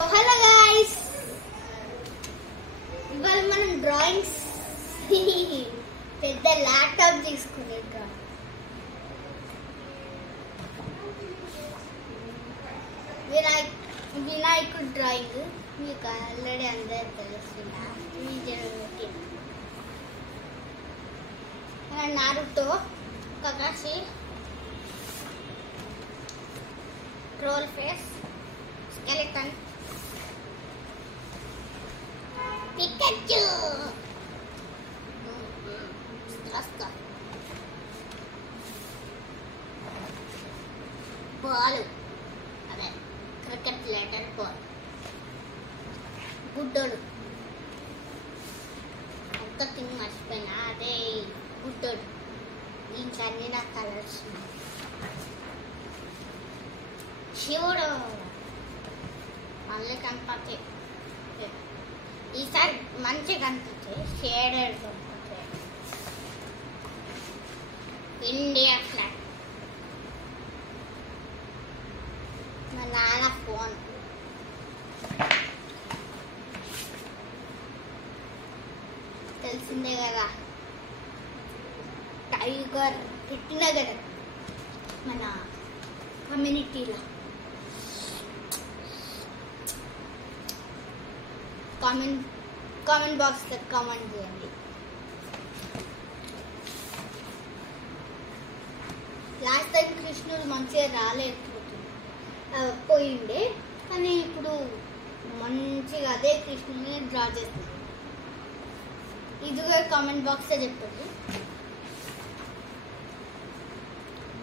Hello guys, ఇవాళ మనం drawings పెద్ద ల్యాప్టాప్ తీసుకునే వినాయకుడు డ్రాయింగ్ మీకు ఆల్రెడీ అందరూ తెలుస్తుంది. నారుతో Kakashi troll face skeleton Pikachu Strasca ball అదే క్రికెట్ లెటర్ బాల్ గుడ్డోడు ఒక్క థింగ్ మర్చిపోయినా అదే గుడ్డోడు దీనికి అన్ని నా కలర్స్ శివుడు మళ్ళీ కనపడతాయి. ఈసారి మంచిగా కనిపిస్తాయి, షేడెడ్ కనిపిస్తాయి. ఇండియా ఫ్లాగ్, మా నాన్న ఫోన్, తెలిసిందే కదా. టైగర్ పెట్టిన కదా మన కమ్యూనిటీలో. కామెంట్ బాక్స్లో కామెంట్ చేయండి. లాస్ట్ టైం కృష్ణుడు మంచిగా పోయిండే, కానీ ఇప్పుడు మంచిగా అదే కృష్ణుడిని డ్రా చేస్తుంది. ఇది కూడా కామెంట్ బాక్స్లో చెప్పండి.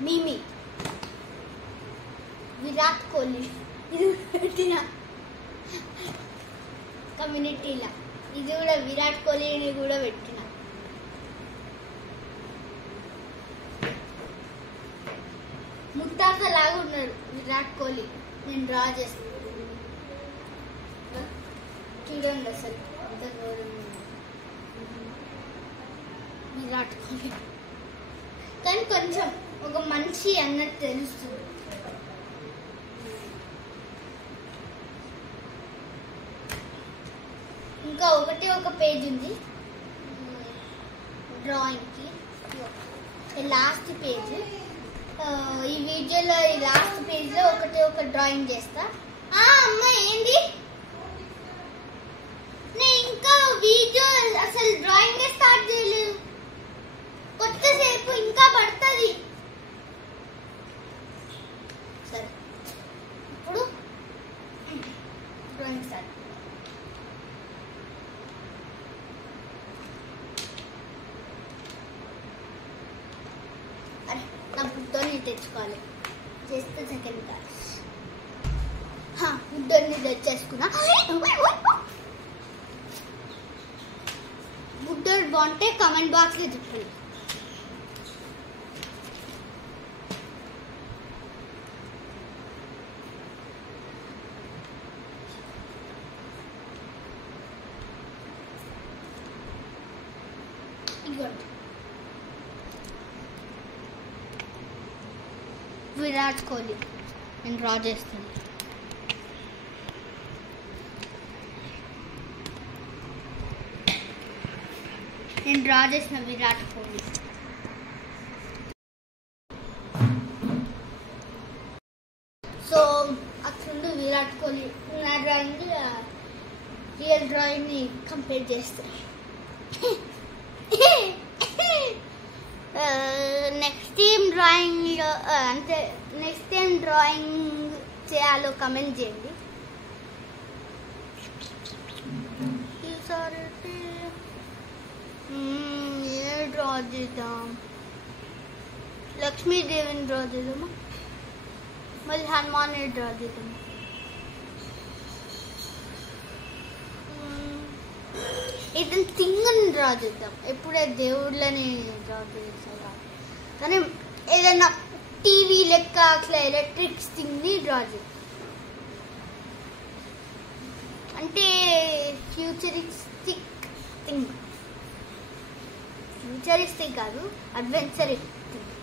మిమి విరాట్ కోహ్లీ ఇది పెట్టిన కమ్యూనిటీలో, ఇది కూడా విరాట్ కోహ్లీని కూడా పెట్టిన. ముత్తాఫా లాగా ఉన్నాడు విరాట్ కోహ్లీ. నేను డ్రా చేస్తాను, చూడండి అసలు అంత ఘోరంగా విరాట్ కోహ్లీ. కానీ కొంచెం ఒక మనిషి అన్నట్టు తెలుస్తుంది. ఇంకా ఒక పేజ్ ఉంది డ్రాయింగ్కి, లాస్ట్ పేజ్. ఈ వీడియోలో ఈ లాస్ట్ పేజ్లో ఒక డ్రాయింగ్ చేస్తా. అమ్మ ఏంది, నేను ఇంకా వీడియో అసలు డ్రాయింగ్ స్టార్ట్ చేయలేదు. కొత్తసేపు ఇంకా పడుతుంది. సరే, ఇప్పుడు డ్రాయింగ్ స్టార్ట్. నా బుడ్డోని తెచ్చుకోవాలి, చేస్తే సెకండ్ క్లాస్. బుడ్డోని తెచ్చేసుకున్నా. బుడ్డోడు బాగుంటే కామెంట్ బాక్స్లో చెప్పండి. ఇదిగోండి విరాట్ కోహ్లీ నేను డ్రా చేస్తాను. నేను డ్రా చేసిన విరాట్ కోహ్లీ. సో అక్కడ విరాట్ కోహ్లీ నా డ్రాయింగ్ రియల్ డ్రాయింగ్ని కంపేర్ చేస్తాను. నెక్స్ట్ టైం డ్రాయింగ్లో అంటే నెక్స్ట్ టైం డ్రాయింగ్ చేయాలో కమెంట్ చేయండి. ఈసారి ఏ డ్రా చేద్దాం, లక్ష్మీదేవిని డ్రా చేద్దామా, మళ్ళీ హనుమాన్ని డ్రా చేద్దామా. ఏదైనా థింగ్ని డ్రా చేద్దాం. ఎప్పుడే దేవుళ్ళని డ్రా చేస్తాం, కానీ ఏదైనా టీవీ లెక్క అట్లా ఎలక్ట్రిక్స్ థింగ్ని డ్రా చేద్దాం. అంటే ఫ్యూచరిస్టిక్ థింగ్, ఫ్యూచరిస్టిక్ కాదు, అడ్వెంచరిక్ థింగ్,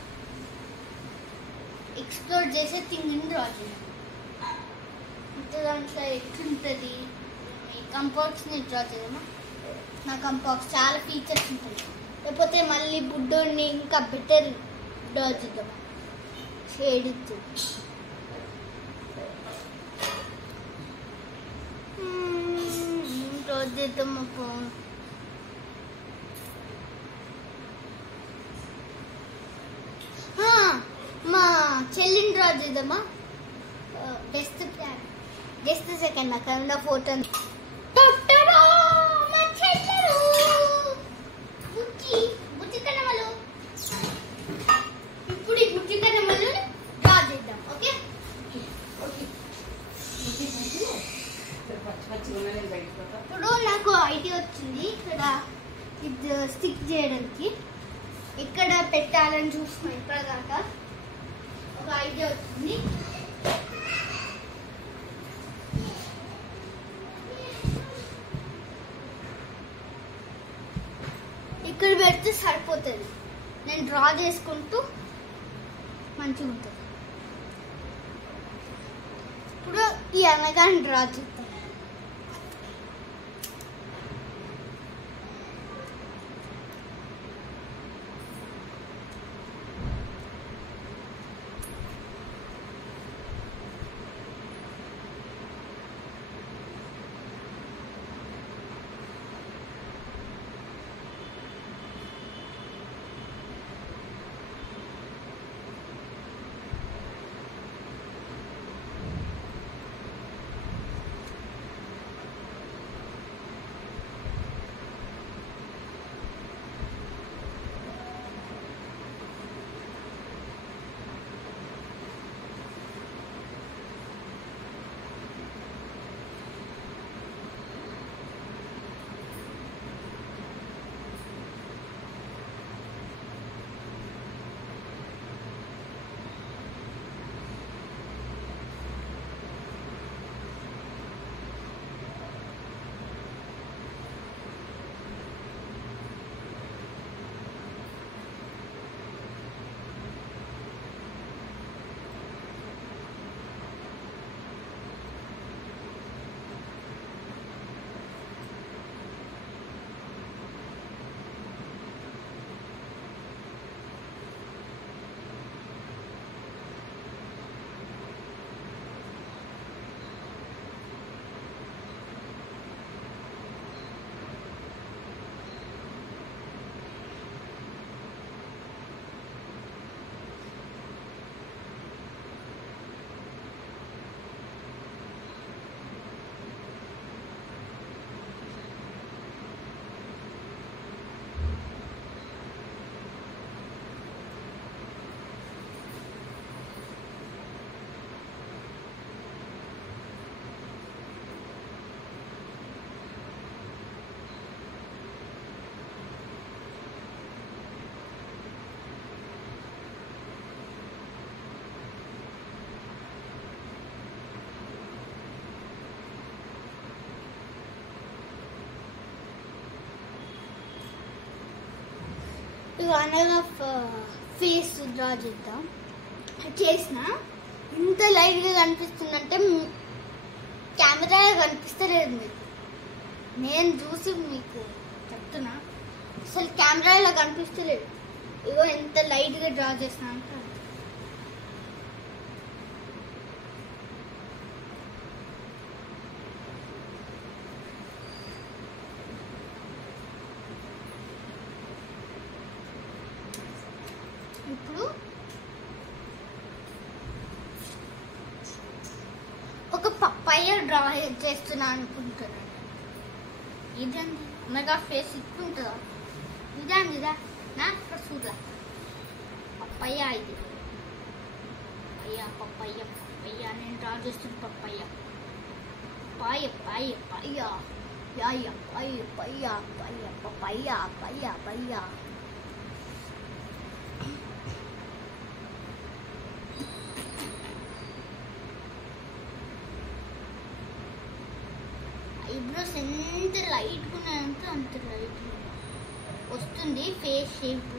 ఎక్స్ప్లోర్ చేసే థింగ్ని డ్రా చేయాలి. దాంట్లో ఎట్లుంటుంది ఈ కంపాక్స్ని డ్రా చేద్దామా. నా కంపాక్స్ చాలా ఫీచర్స్ ఉంటాయి. లేకపోతే మళ్ళీ బుడ్డోడిని ఇంకా బెటర్ డ్రా చేద్దామా. షేడ్ డ్రా చేద్దామా. మా చెల్లిని డ్రా చేద్దామా. జస్ట్ సెకండ్ నాకు ఉన్న ఫోటో ఇప్పుడు ఈ బుజ్జి కన్నమలు డ్రా చేద్దాం. ఓకే ఇప్పుడు నాకు ఐడియా వచ్చింది. ఇక్కడ ఇది స్టిక్ చేయడానికి ఎక్కడ పెట్టాలని చూస్తున్నాం. ఇప్పటిదాకా ఒక ఐడియా వచ్చింది. ఇక్కడ పెడితే సరిపోతుంది. నేను డ్రా చేసుకుంటూ మంచిగా ఉంటుంది. ఇప్పుడు ఈ అనగాని డ్రా చేద్దాం. అనగా ఫేస్ డ్రా చేద్దాం. చేసిన ఇంత లైట్గా కనిపిస్తుందంటే కెమెరా కనిపిస్తలేదు మీకు. నేను చూసి మీకు చెప్తున్నా, అసలు కెమెరాలో కనిపిస్తలేదు. ఇగో ఎంత లైట్గా డ్రా చేసిన అంటే ఇప్పుడు ఒక పప్పాయ డ్రా చేస్తున్నా అనుకుంటున్నాను. ఇదండి అనగా ఫేస్ ఇట్లుంటుందా? ఇదండి ఇదా నా ఇక్కడ చూద్దా పప్పాయ. ఇది పప్పాయ పప్పాయ పప్పాయ నేను డ్రా చేస్తున్న పప్పాయ. పాయ పాయ పాయ పాయ పాయ పాయ పాయ పప్పాయ పాయ పాయ. ఐబ్రోస్ ఎంత లైట్గా ఉన్నాయంటే అంత లైట్గా వస్తుంది ఫేస్ షేప్.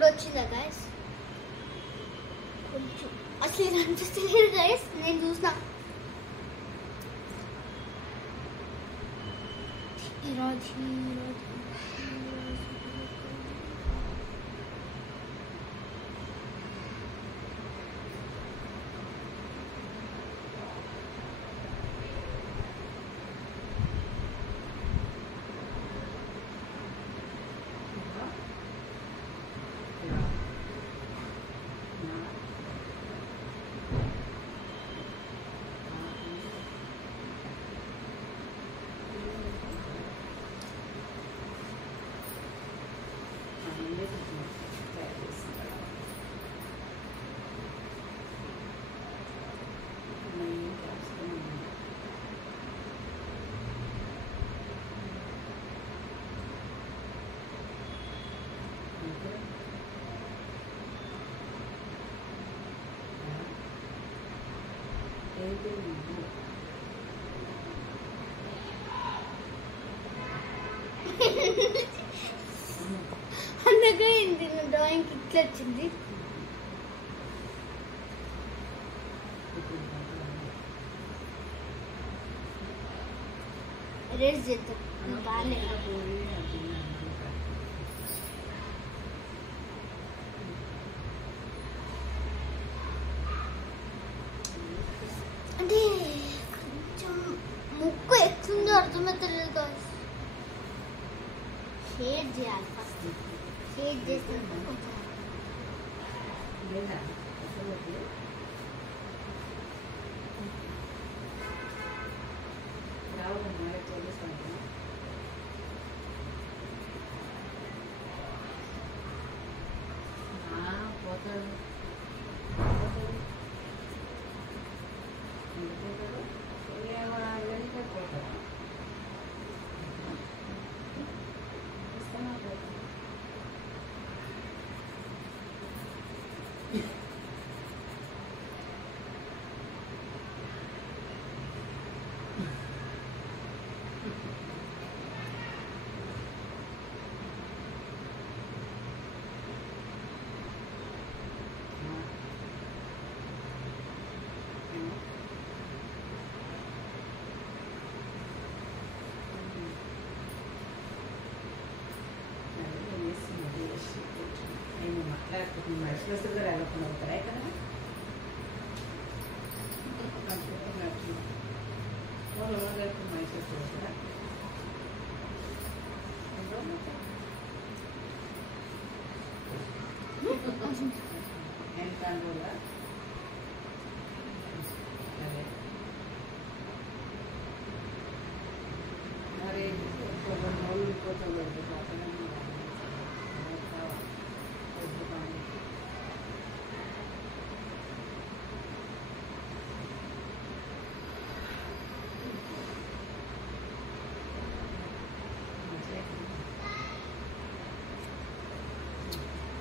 ఇప్పుడు వచ్చిందా గైస్? కొంచెం అసలు ఇది అనిపిస్తలేదు గైస్, నేను చూసిన ఈరోజు అందుకే అయింది నా డ్రాయింగ్ ఇట్లా వచ్చింది. ఎరేజ్ చేద్దాం, బాగాలేదు. అంటే కొంచెం ముక్కు ఎట్లుందో అర్థమవుతలేదు గాయ్స్. షేడ్ చేయాలి ఫస్ట్, షేడ్ చేసినాక కొంచెం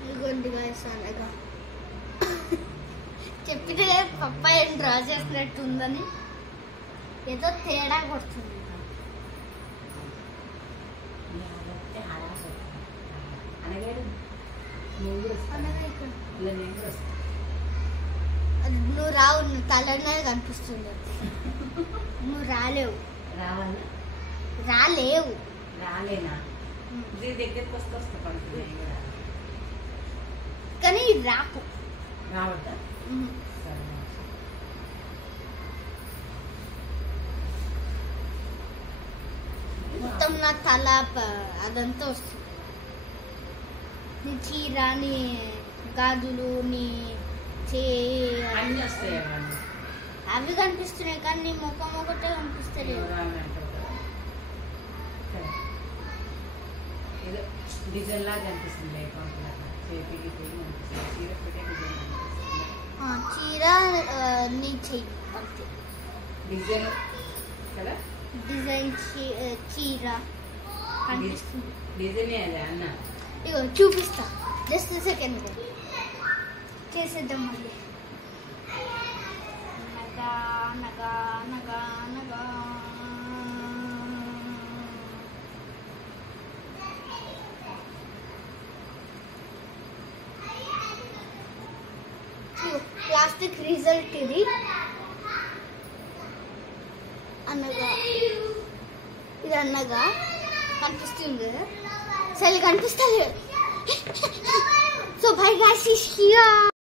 ఇదిగోండి గాయ్స్, అనగా చెప్పితే పప్పాయ డ్రా చేసినట్టు ఉందని ఏదో తేడా కొడుతుంది. నువ్వు రావు, నువ్వు తలనే కనిపిస్తుంది. నువ్వు రాలేవు. రాలేవు. రాలేనా? దగ్గరికి వస్తే వస్తా పడుతుంది కానీ రాకు. రావద్దా? మొత్తం నా తల అదంతా వస్తుంది. నీ చీర, నీ గాజులు, నీ అన్నీ వస్తాయి. అవి కనిపిస్తున్నాయి కానీ నీ ముఖం ఒకటే కనిపిస్తలేదు. డిజైన్ లాగా కనిపిస్తుంది. చీర నీ చెయ్యి అంతే డిజైన్ కదా. డిజైన్ చీర కనిపిస్తుంది. డిజైన్ అదే అన్న. ఇగో చూపిస్తా, జస్ట్ సెకండ్ చేసేద్దాం మళ్ళీ. నగా నగా నగా నగా ఫాస్ట్కి రిజల్ట్ ఇది అన్నగా ఇది అన్నగా కనిపిస్తుంది కదా అసలు కనిపిస్తలేదు సో బై గాయ్స్ హియర్